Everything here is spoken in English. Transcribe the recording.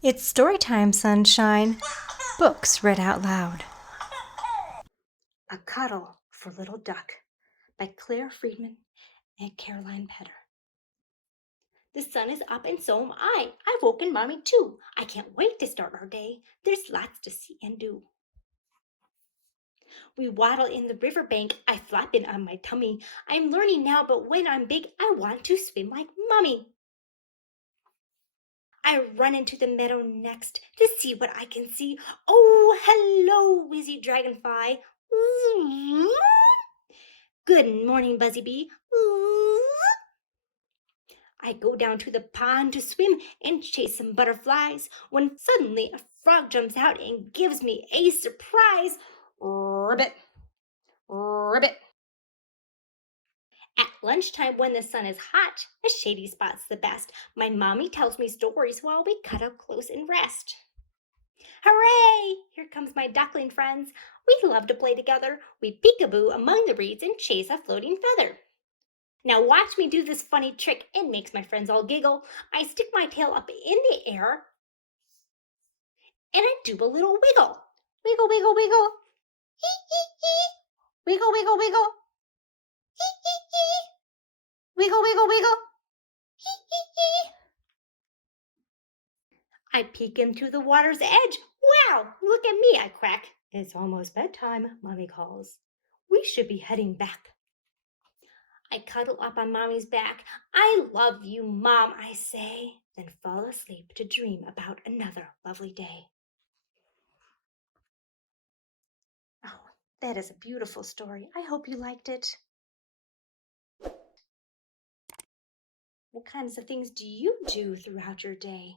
It's Storytime Sunshine. Books read out loud. A Cuddle for Little Duck by Claire Freedman and Caroline Pedler. The sun is up and so am I. I've woken Mommy too. I can't wait to start our day. There's lots to see and do. We waddle in the riverbank. I flap in on my tummy. I'm learning now, but when I'm big, I want to swim like Mommy. I run into the meadow next to see what I can see. Oh, hello, Wizzy Dragonfly. Good morning, Buzzy Bee. I go down to the pond to swim and chase some butterflies when suddenly a frog jumps out and gives me a surprise. Ribbit, ribbit. At lunchtime, when the sun is hot, a shady spot's the best. My mommy tells me stories while we cuddle close and rest. Hooray! Here comes my duckling friends. We love to play together. We peekaboo among the reeds and chase a floating feather. Now watch me do this funny trick. It makes my friends all giggle. I stick my tail up in the air and I do a little wiggle. Wiggle, wiggle, wiggle. Hee, hee, hee. Wiggle, wiggle, wiggle. Hee, hee, hee. Wiggle, wiggle, wiggle. Hee, hee, hee. I peek into the water's edge. Wow, look at me, I quack. It's almost bedtime, Mommy calls. We should be heading back. I cuddle up on Mommy's back. I love you, Mom, I say, then fall asleep to dream about another lovely day. Oh, that is a beautiful story. I hope you liked it. What kinds of things do you do throughout your day?